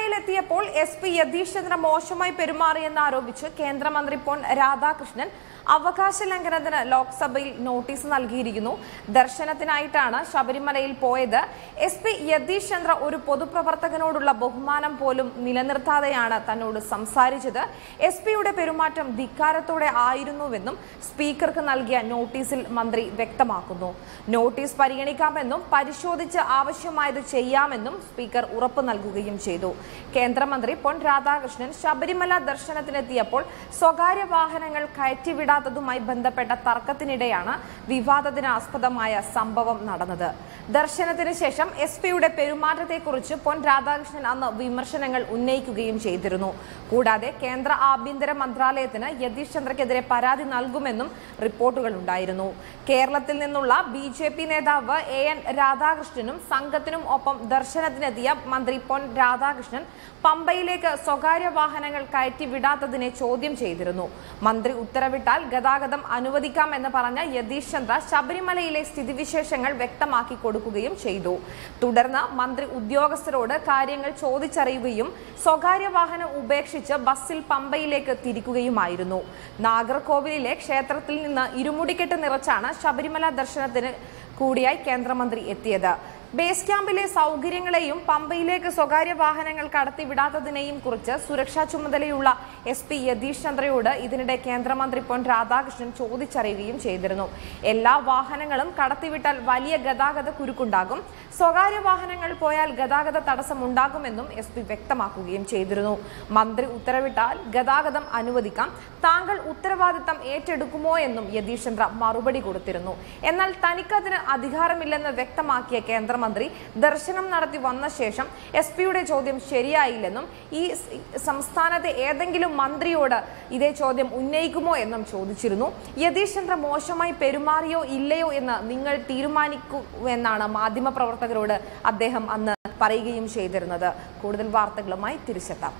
ശബരിമലയിലെത്തിയപ്പോൾ SP Yathish Chandra മോശമായി പെരുമാറിയെന്നാരോപിച്ച് കേന്ദ്രമന്ത്രി പൊൻ രാധാകൃഷ്ണൻ അവകാശ ലംഘനത്തിന് ലോക്സഭയിൽ നോട്ടീസ് നൽകിയിരിക്കുന്നു. ദർശനത്തിനായിട്ടാണ് ശബരിമലയിൽ പോയത്. SP യതീഷ് ചന്ദ്ര ഒരു പൊതുപ്രവർത്തകനോടുള്ള ബഹുമാനം പോലും നിലനിർത്താതെയാണ് തന്നോട് സംസാരിച്ചത്. SP-യുടെ പെരുമാറ്റം ധിക്കാരത്തോടെ ആയിരുന്നുവെന്നും സ്പീക്കർക്ക് നൽകിയ നോട്ടീസിൽ മന്ത്രി വ്യക്തമാക്കുന്നു. നോട്ടീസ് പരിഗണിക്കാമെന്നും പരിശോധിച്ച് ആവശ്യമായത് ചെയ്യാമെന്നും സ്പീക്കർ ഉറപ്പ് നൽകുകയും ചെയ്തു. കേന്ദ്രമന്ത്രി പൊൻ രാധാകൃഷ്ണൻ ശബരിമല ദർശനത്തിനെത്തിയപ്പോൾ സ്വകാര്യ വാഹനങ്ങൾ കയറ്റിവിടാത്തതുമായി ബന്ധപ്പെട്ട തർക്കത്തിനിടെയാണ് വിവാദത്തിനാസ്പദമായ സംഭവം നടന്നത്. ദർശനത്തിന് ശേഷം SP-യുടെ പെരുമാറ്റത്തെക്കുറിച്ച് പൊൻ രാധാകൃഷ്ണൻ അന്ന് വിമർശനങ്ങൾ ഉന്നയിക്കുകയും ചെയ്തിരുന്നു. കൂടാതെ കേന്ദ്ര ആഭ്യന്തര മന്ത്രാലയത്തിന് യതീഷ് ചന്ദ്രയ്ക്കെതിരെ പരാതി നൽകുമെന്നും റിപ്പോർട്ടുകൾ ഉണ്ടായിരുന്നു. കേരളത്തിൽ നിന്നുള്ള BJP നേതാവ് AN രാധാകൃഷ്ണനും സംഘത്തിനും ഒപ്പം ദർശനത്തിനെത്തിയ മന്ത്രി പൊൻ രാധാകൃഷ്ണൻ പമ്പയിലേക്ക് സ്വകാര്യ വാഹനങ്ങൾ കയറ്റിവിടാത്തതിനെ ചോദ്യം ചെയ്തിരുന്നു. മന്ത്രി ഉത്തരവിട്ടാൽ ഗതാഗതം അനുവദിക്കാമെന്ന് പറഞ്ഞ യതീഷ് ചന്ദ്ര ശബരിമലയിലെ സ്ഥിതിവിശേഷങ്ങൾ വ്യക്തമാക്കി കൊടുക്കുകയും ചെയ്തു. തുടർന്ന് മന്ത്രി ഉദ്യോഗസ്ഥരോട് കാര്യങ്ങൾ ചോദിച്ചറിയുകയും സ്വകാര്യ വാഹനം ഉപേക്ഷിച്ച് ബസ്സിൽ പമ്പയിലേക്ക് തിരിക്കുകയുമായിരുന്നു. നാഗർകോവിലിലെ ക്ഷേത്രത്തിൽ നിന്ന് ഇരുമുടിക്കെട്ട് നിറച്ചാണ് ശബരിമല ദർശനത്തിന് കൂടിയായി കേന്ദ്രമന്ത്രി എത്തിയത്. ബേസ് ക്യാമ്പിലെ സൗകര്യങ്ങളെയും പമ്പയിലേക്ക് സ്വകാര്യ വാഹനങ്ങൾ കടത്തിവിടാത്തതിനെയും കുറിച്ച് സുരക്ഷാ ചുമതലയുള്ള SP യതീഷ് ചന്ദ്രയോട് ഇതിനിടെ കേന്ദ്രമന്ത്രി പൊൻ രാധാകൃഷ്ണൻ ചോദിച്ചറിയുകയും ചെയ്തിരുന്നു. എല്ലാ വാഹനങ്ങളും കടത്തിവിട്ടാൽ വലിയ ഗതാഗത കുരുക്കുണ്ടാകും, സ്വകാര്യ വാഹനങ്ങൾ പോയാൽ ഗതാഗത തടസ്സമുണ്ടാകുമെന്നും SP വ്യക്തമാക്കുകയും ചെയ്തിരുന്നു. മന്ത്രി ഉത്തരവിട്ടാൽ ഗതാഗതം അനുവദിക്കാം, താങ്കൾ ഉത്തരവാദിത്തം ഏറ്റെടുക്കുമോ എന്നും യതീഷ് ചന്ദ്ര മറുപടി കൊടുത്തിരുന്നു. എന്നാൽ തനിക്കതിന് അധികാരമില്ലെന്ന് വ്യക്തമാക്കിയ കേന്ദ്രമന്ത്രി ദർശനം നടത്തി വന്ന ശേഷം SP-യുടെ ചോദ്യം ശരിയായില്ലെന്നും ഈ സംസ്ഥാനത്തെ ഏതെങ്കിലും മന്ത്രിയോട് ഇതേ ചോദ്യം ഉന്നയിക്കുമോ എന്നും ചോദിച്ചിരുന്നു. യതീഷ് ചന്ദ്ര മോശമായി പെരുമാറിയോ ഇല്ലയോ എന്ന് നിങ്ങൾ തീരുമാനിക്കൂ എന്നാണ് മാധ്യമപ്രവർത്തകരോട് അദ്ദേഹം അന്ന് പറയുകയും ചെയ്തിരുന്നത്. കൂടുതൽ വാർത്തകളുമായി തിരിച്ചെത്താം.